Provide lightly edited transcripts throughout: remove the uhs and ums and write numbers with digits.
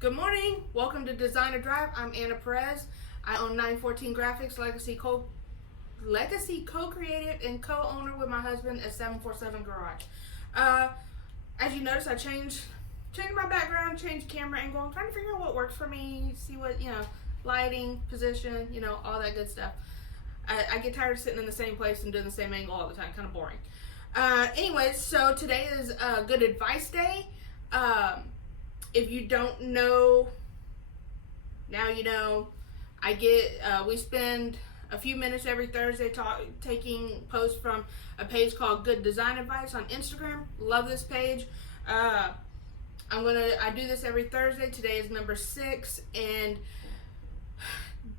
Good morning. Welcome to Designer Drive. I'm Anna Perez. I own 914 Graphics, Legacy co-creative and co-owner with my husband at 747 Garage. As you notice, I changed my background, changed camera angle. I'm trying to figure out what works for me, see what, lighting, position, all that good stuff. I get tired of sitting in the same place and doing the same angle all the time. Kind of boring. Anyways, so today is a good advice day. If you don't know, now you know. We spend a few minutes every Thursday taking posts from a page called Good Design Advice on Instagram. Love this page. I do this every Thursday. Today is number 6, and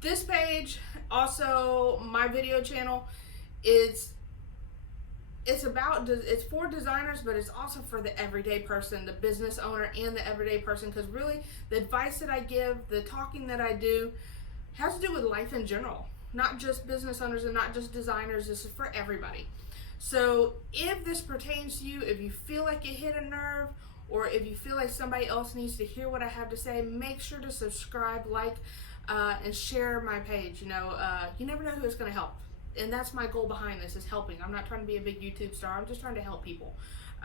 this page, also my video channel, it's for designers, but it's also for the everyday person, the business owner, and the everyday person, because really the advice that I give, the talking that I do, has to do with life in general, not just business owners and not just designers. This is for everybody. So if this pertains to you, if you feel like it hit a nerve, or if you feel like somebody else needs to hear what I have to say, make sure to subscribe, and share my page. You never know who it's going to help. And that's my goal behind this, is helping. I'm not trying to be a big YouTube star. I'm just trying to help people.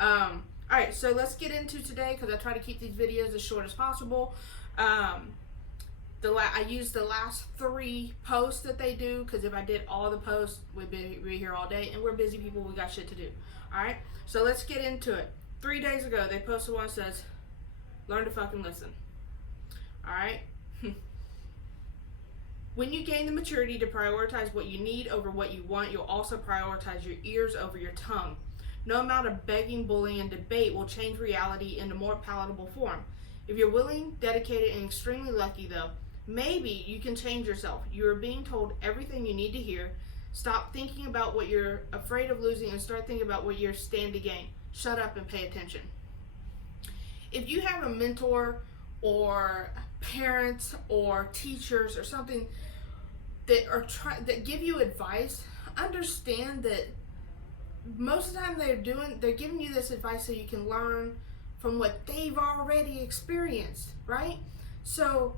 Alright, so let's get into today, because I try to keep these videos as short as possible. I use the last 3 posts that they do, because if I did all the posts, we'd be here all day, and we're busy people. We got shit to do. Alright, so let's get into it. 3 days ago, they posted one that says, learn to fucking listen. Alright? When you gain the maturity to prioritize what you need over what you want, you'll also prioritize your ears over your tongue. No amount of begging, bullying, and debate will change reality into more palatable form. If you're willing, dedicated, and extremely lucky, though, maybe you can change yourself. You are being told everything you need to hear. Stop thinking about what you're afraid of losing and start thinking about what you stand to gain. Shut up and pay attention. If you have a mentor or parents or teachers or something that give you advice, understand that most of the time they're giving you this advice so you can learn from what they've already experienced, right? So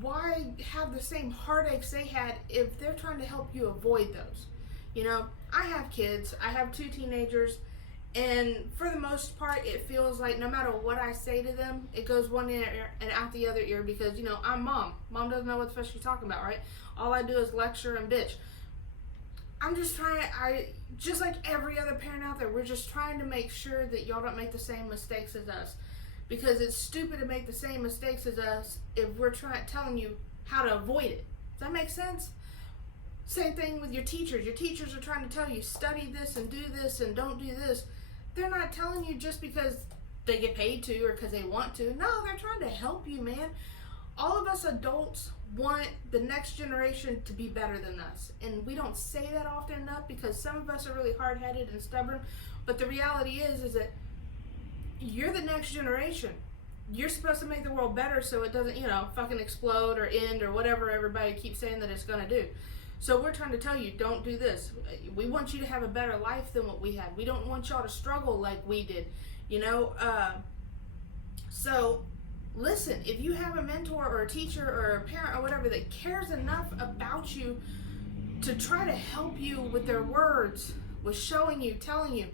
why have the same heartaches they had if they're trying to help you avoid those? I have kids. I have 2 teenagers. And for the most part, it feels like no matter what I say to them, it goes one ear and out the other ear, because, I'm mom. Mom doesn't know what the fuck she's talking about, right? All I do is lecture and bitch. I'm just just like every other parent out there, we're just trying to make sure that y'all don't make the same mistakes as us. Because it's stupid to make the same mistakes as us if we're telling you how to avoid it. Does that make sense? Same thing with your teachers. Your teachers are trying to tell you, study this and do this and don't do this. They're not telling you just because they get paid to or because they want to. No, they're trying to help you, man. All of us adults want the next generation to be better than us. And we don't say that often enough, because some of us are really hard-headed and stubborn. But the reality is that you're the next generation. You're supposed to make the world better so it doesn't, fucking explode or end or whatever everybody keeps saying that it's going to do. So we're trying to tell you, don't do this. We want you to have a better life than what we had. We don't want y'all to struggle like we did, So listen, if you have a mentor or a teacher or a parent or whatever that cares enough about you to try to help you with their words, with showing you, telling you,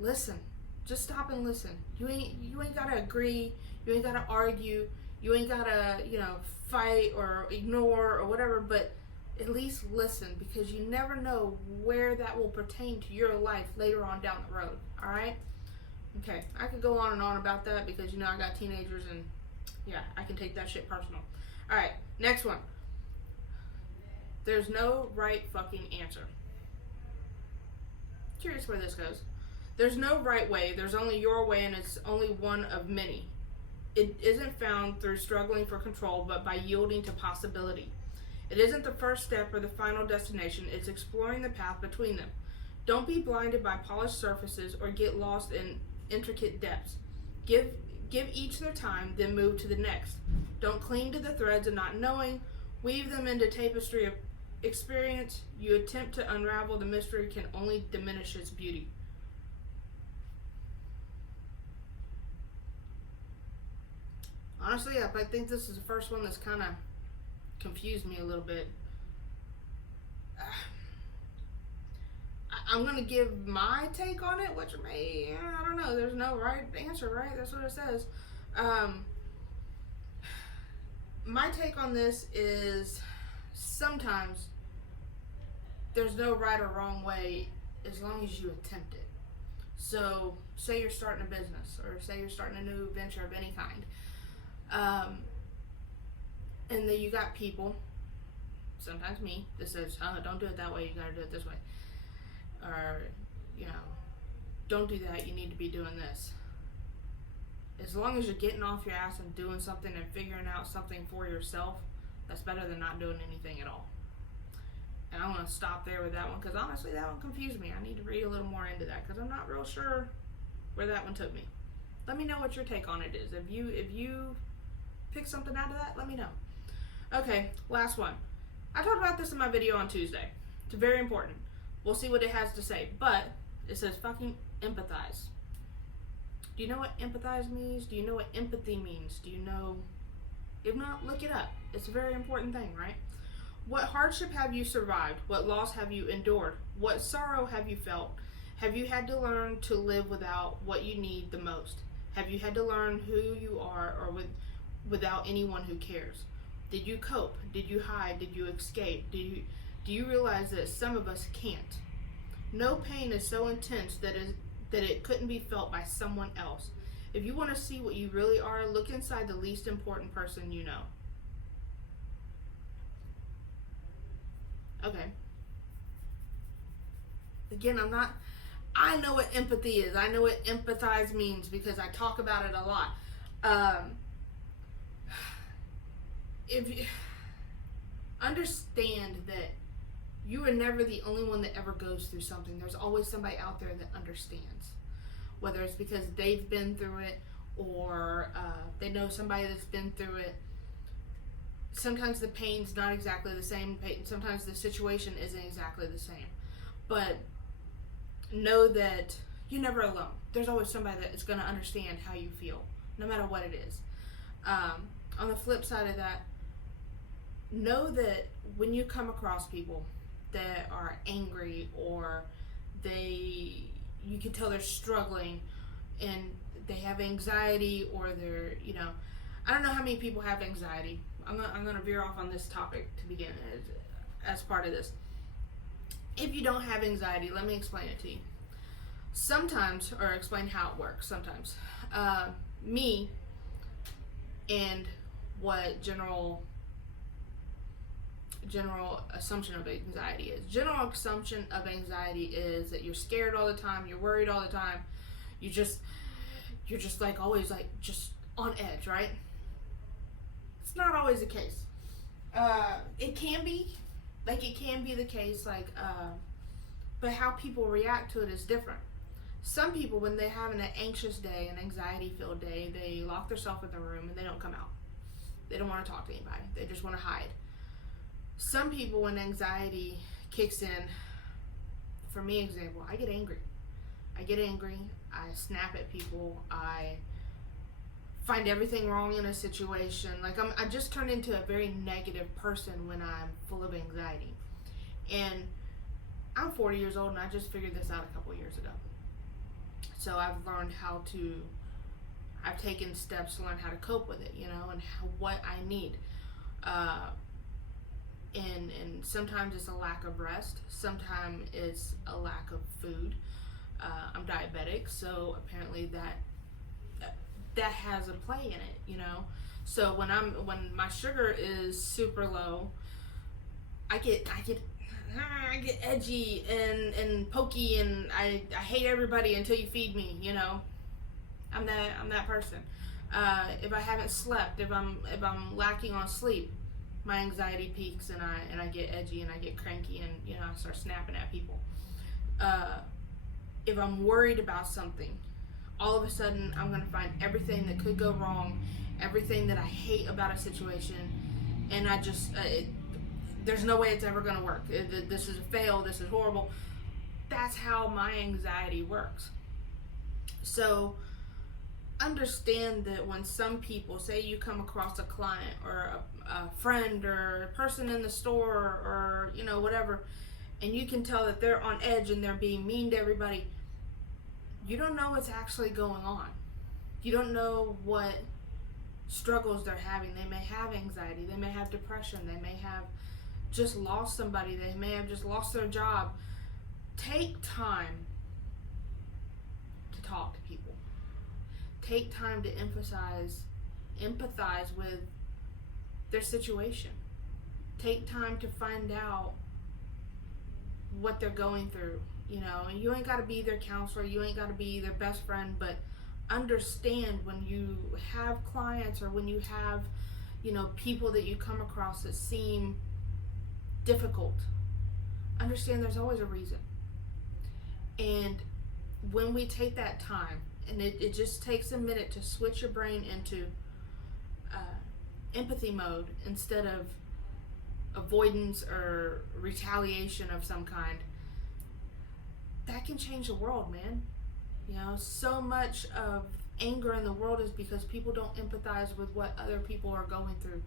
listen. Just stop and listen. You ain't gotta agree. You ain't gotta argue. You ain't gotta, fight or ignore or whatever, but at least listen, because you never know where that will pertain to your life later on down the road. Alright? Okay, I could go on and on about that, because I got teenagers, and yeah, I can take that shit personal. Alright, next one. There's no right fucking answer. Curious where this goes. There's no right way. There's only your way, and it's only one of many. It isn't found through struggling for control, but by yielding to possibility. It isn't the first step or the final destination. It's exploring the path between them. Don't be blinded by polished surfaces or get lost in intricate depths. Give each their time, then move to the next. Don't cling to the threads of not knowing. Weave them into tapestry of experience. You attempt to unravel the mystery can only diminish its beauty. Honestly, I think this is the first one that's kind of confused me a little bit. I'm going to give my take on it, which may, I don't know, there's no right answer, right? That's what it says. My take on this is sometimes there's no right or wrong way as long as you attempt it. So, say you're starting a business, or say you're starting a new venture of any kind, and then you got people, sometimes me, that says, oh, don't do it that way, you gotta do it this way. Or, don't do that, you need to be doing this. As long as you're getting off your ass and doing something and figuring out something for yourself, that's better than not doing anything at all. And I'm going to stop there with that one, because honestly, that one confused me. I need to read a little more into that, because I'm not real sure where that one took me. Let me know what your take on it is. If you pick something out of that, let me know. Okay, last one. I talked about this in my video on Tuesday. It's very important. We'll see what it has to say. But it says fucking empathize. Do you know what empathize means? Do you know what empathy means? Do you know? If not, look it up. It's a very important thing, right? What hardship have you survived? What loss have you endured? What sorrow have you felt? Have you had to learn to live without what you need the most? Have you had to learn who you are, or without anyone who cares? Did you cope? Did you hide? Did you escape? Do you realize that some of us can't? No pain is so intense that it couldn't be felt by someone else. If you want to see what you really are, look inside the least important person you know. Okay. Again, I know what empathy is. I know what empathize means because I talk about it a lot. If you understand that you are never the only one that ever goes through something. There's always somebody out there that understands. Whether it's because they've been through it, or they know somebody that's been through it. Sometimes the pain's not exactly the same. Sometimes the situation isn't exactly the same. But know that you're never alone. There's always somebody that is going to understand how you feel, no matter what it is. On the flip side of that, know that when you come across people that are angry, or you can tell they're struggling and they have anxiety, or they're, I don't know how many people have anxiety. I'm going to veer off on this topic to begin as part of this. If you don't have anxiety, let me explain it to you. Sometimes, or explain how it works sometimes. Me and what general assumption of anxiety is. General assumption of anxiety is that you're scared all the time, you're worried all the time, you're just like always like just on edge, right? It's not always the case. It can be the case, but how people react to it is different. Some people, when they're having an anxious day, an anxiety-filled day, they lock themselves in the room and they don't come out. They don't want to talk to anybody. They just want to hide. Some people, when anxiety kicks in, for me, example, I get angry. I snap at people. I find everything wrong in a situation. I just turn into a very negative person when I'm full of anxiety. And I'm 40 years old, and I just figured this out a couple years ago. So I've learned I've taken steps to learn how to cope with it, and what I need. And sometimes it's a lack of rest. Sometimes it's a lack of food. I'm diabetic, so apparently that has a play in it, So when my sugar is super low, I get edgy and pokey, and I hate everybody until you feed me, I'm that person. If I haven't slept, if I'm lacking on sleep, my anxiety peaks, and I get edgy, and I get cranky, and I start snapping at people. If I'm worried about something, all of a sudden I'm gonna find everything that could go wrong, everything that I hate about a situation, and I just there's no way it's ever gonna work. This is a fail. This is horrible. That's how my anxiety works. So understand that when some people, say you come across a client or a friend or a person in the store or whatever, and you can tell that they're on edge and they're being mean to everybody, you don't know what's actually going on. You don't know what struggles they're having. They may have anxiety, they may have depression, they may have just lost somebody, they may have just lost their job. Take time to talk to people. Take time to empathize with their situation. Take time to find out what they're going through, and you ain't got to be their counselor, you ain't got to be their best friend, but understand when you have clients or when you have, people that you come across that seem difficult, understand there's always a reason. And when we take that time, and it just takes a minute to switch your brain into empathy mode instead of avoidance or retaliation of some kind, that can change the world, man. So much of anger in the world is because people don't empathize with what other people are going through.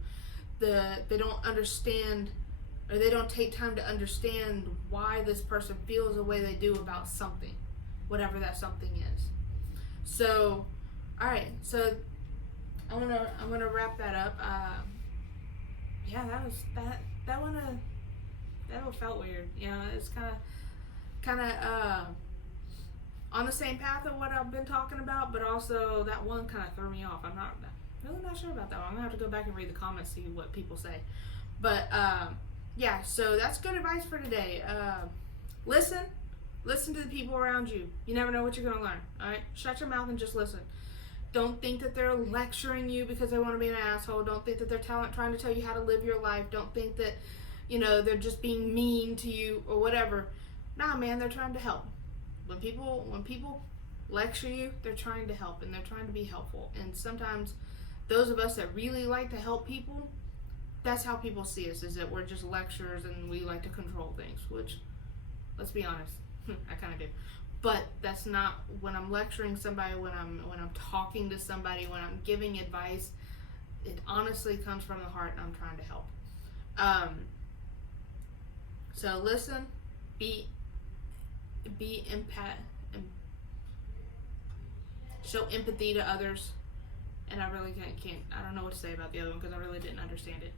They don't understand, or they don't take time to understand why this person feels the way they do about something, whatever that something is. So, all right. So, I'm gonna wrap that up. Yeah, that one felt weird. It's kind of on the same path of what I've been talking about, but also that one kind of threw me off. I'm really not sure about that one. I'm gonna have to go back and read the comments, see what people say. But yeah, so that's good advice for today. Listen to the people around you. You never know what you're gonna learn. All right, shut your mouth and just listen. Don't think that they're lecturing you because they want to be an asshole. Don't think that they're trying to tell you how to live your life. Don't think that they're just being mean to you or whatever. Nah, man, they're trying to help. When people lecture you, they're trying to help and they're trying to be helpful. And sometimes those of us that really like to help people, that's how people see us, is that we're just lecturers and we like to control things, which, let's be honest, I kind of do. But that's not when I'm lecturing somebody, when I'm talking to somebody, when I'm giving advice. It honestly comes from the heart and I'm trying to help. So listen, be show empathy to others. And I really can't, I don't know what to say about the other one because I really didn't understand it.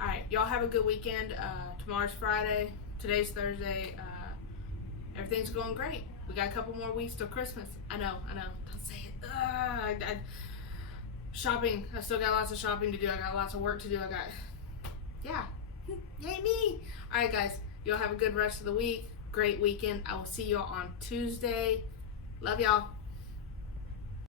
All right, y'all have a good weekend. Tomorrow's Friday. Today's Thursday. Everything's going great. We got a couple more weeks till Christmas. I know. Don't say it. Shopping. I still got lots of shopping to do. I got lots of work to do. Yay me. All right, guys. Y'all have a good rest of the week. Great weekend. I will see y'all on Tuesday. Love y'all.